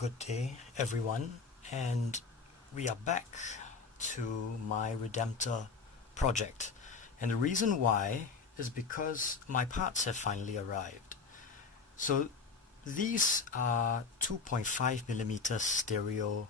Good day, everyone, and we are back to my Redemptor project. And the reason why is because my parts have finally arrived. So these are 2.5mm stereo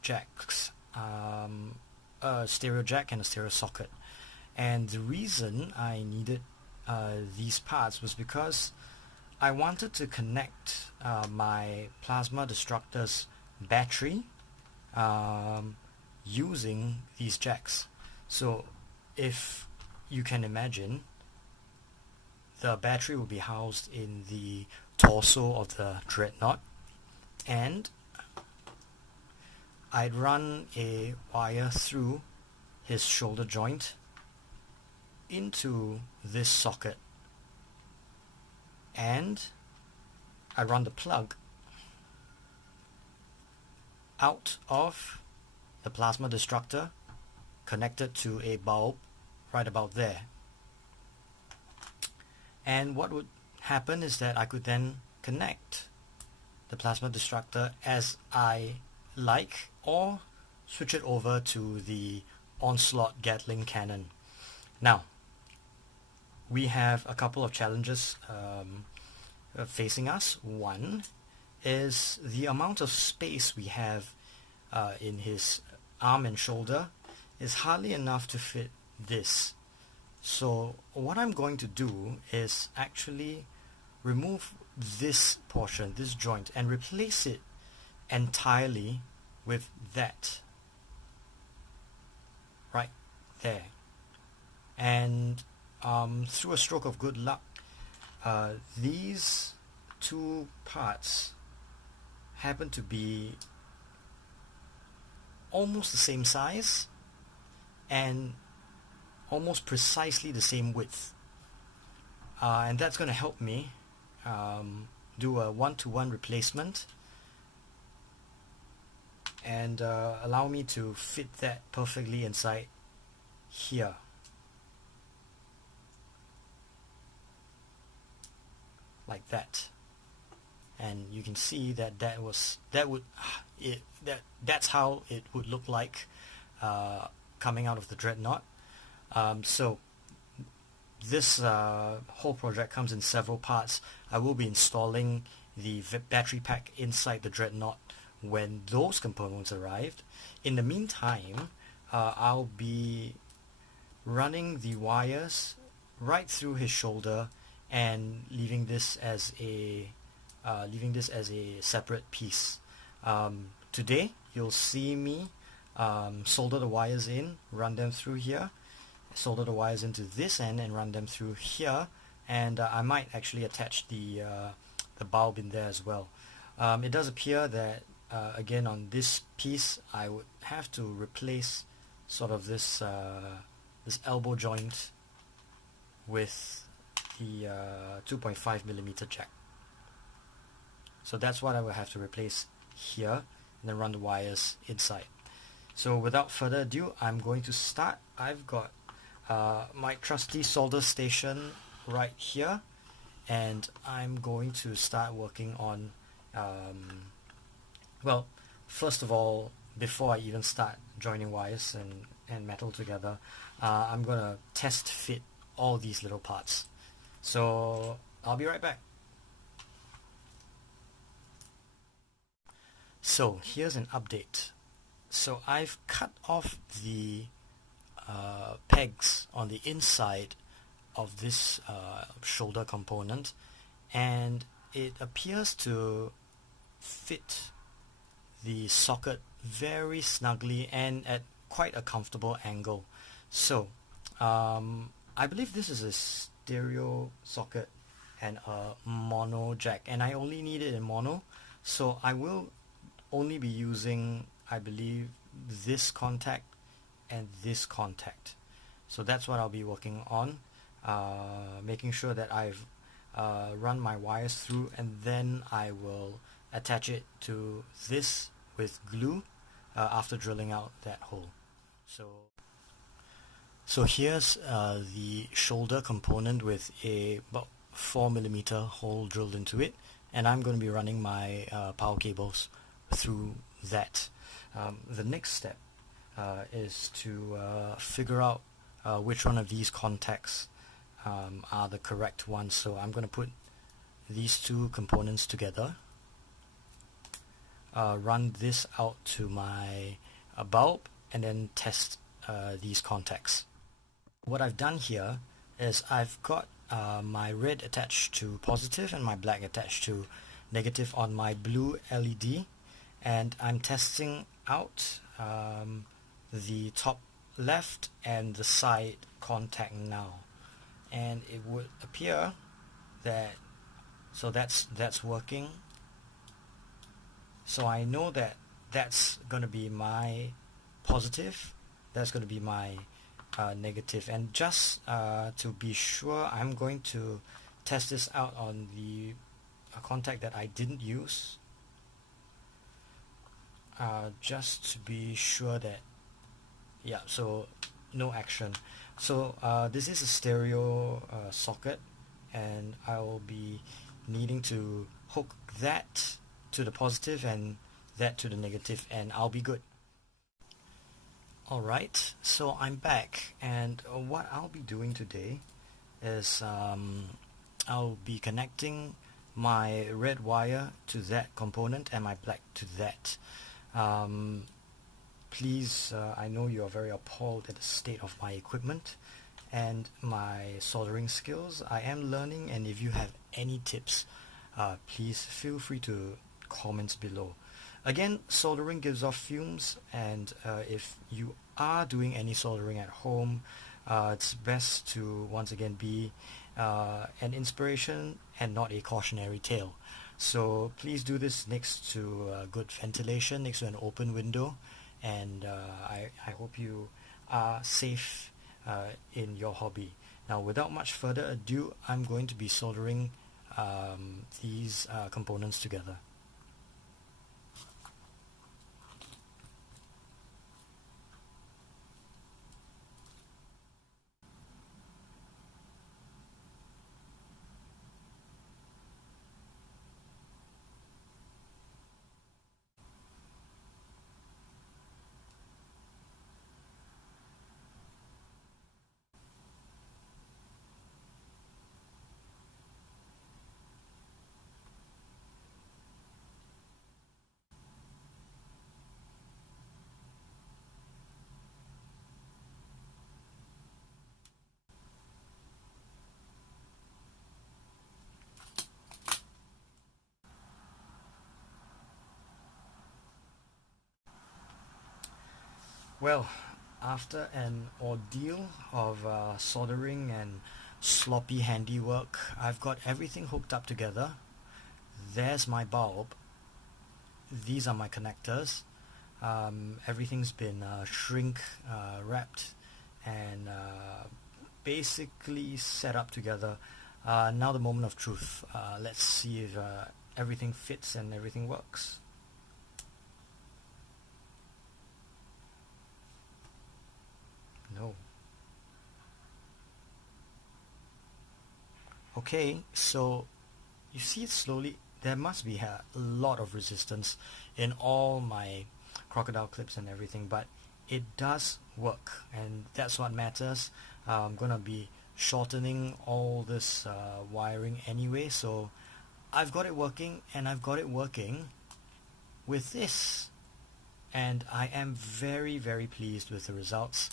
jacks, a stereo jack and a stereo socket. And the reason I needed these parts was because I wanted to connect my plasma destructor's battery using these jacks. So if you can imagine, the battery will be housed in the torso of the Dreadnought, and I'd run a wire through his shoulder joint into this socket, and I run the plug out of the plasma destructor connected to a bulb right about there. And what would happen is that I could then connect the plasma destructor as I like, or switch it over to the Onslaught Gatling cannon. Now, we have a couple of challenges facing us. One is the amount of space we have in his arm and shoulder is hardly enough to fit this. So what I'm going to do is actually remove this portion, this joint, and replace it entirely with that right there. And through a stroke of good luck, these two parts happen to be almost the same size and almost precisely the same width, and that's going to help me do a one-to-one replacement and allow me to fit that perfectly inside here. Like that. And you can see that that's how it would look like coming out of the Dreadnought. So this whole project comes in several parts. I will be installing the battery pack inside the Dreadnought when those components arrived. In the meantime, I'll be running the wires right through his shoulder and leaving this as a separate piece. Today you'll see me solder the wires in, run them through here, solder the wires into this end and run them through here, and I might actually attach the bulb in there as well. It does appear that again on this piece I would have to replace sort of this elbow joint with the 2.5mm jack. So that's what I will have to replace here, and then run the wires inside. So without further ado, I'm going to start. I've got my trusty solder station right here, and I'm going to start working on well, first of all, before I even start joining wires and metal together, I'm gonna test fit all these little parts. So I'll be right back. So here's an update. So I've cut off the pegs on the inside of this shoulder component, and it appears to fit the socket very snugly and at quite a comfortable angle. So I believe this is a stereo socket and a mono jack, and I only need it in mono, so I will only be using, I believe, this contact and this contact. So that's what I'll be working on, making sure that I've run my wires through, and then I will attach it to this with glue after drilling out that hole. So here's the shoulder component with a about 4mm hole drilled into it, and I'm going to be running my power cables through that. The next step is to figure out which one of these contacts are the correct ones. So I'm going to put these two components together, run this out to my bulb, and then test these contacts. What I've done here is I've got my red attached to positive and my black attached to negative on my blue LED, and I'm testing out the top left and the side contact now, and it would appear that that's working. So I know that that's going to be my positive, that's going to be my negative, and just to be sure, I'm going to test this out on the contact that I didn't use, just to be sure that, yeah, so no action. So this is a stereo socket, and I will be needing to hook that to the positive and that to the negative, and I'll be good. Alright, so I'm back, and what I'll be doing today is I'll be connecting my red wire to that component and my black to that. Please, I know you are very appalled at the state of my equipment and my soldering skills. I am learning, and if you have any tips, please feel free to comment below. Again, soldering gives off fumes, and if you are doing any soldering at home, it's best to once again be an inspiration and not a cautionary tale. So please do this next to good ventilation, next to an open window, and I hope you are safe in your hobby. Now, without much further ado, I'm going to be soldering these components together. Well, after an ordeal of soldering and sloppy handiwork, I've got everything hooked up together. There's my bulb. These are my connectors. Everything's been shrink wrapped and basically set up together. Now the moment of truth. Let's see if everything fits and everything works. No. Okay, so you see it slowly. There must be a lot of resistance in all my crocodile clips and everything, but it does work, and that's what matters. I'm gonna be shortening all this wiring anyway, so I've got it working, and I've got it working with this, and I am very, very pleased with the results.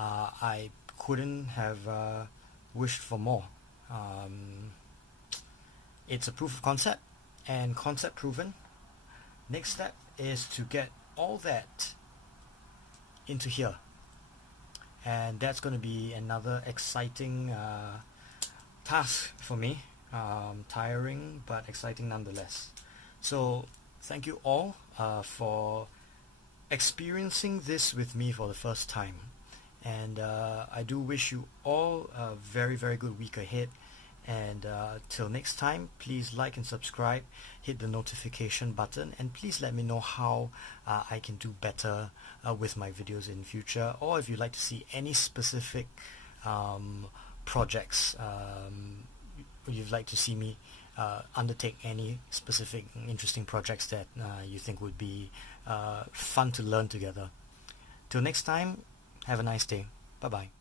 I couldn't have wished for more. It's a proof of concept, and concept proven. Next step is to get all that into here, and that's going to be another exciting task for me. Tiring but exciting nonetheless. So thank you all for experiencing this with me for the first time, and I do wish you all a very, very good week ahead. And till next time, please like and subscribe, hit the notification button, and please let me know how I can do better with my videos in future, or if you'd like to see any specific projects you'd like to see me undertake any specific interesting projects that you think would be fun to learn together. Till next time, have a nice day. Bye bye.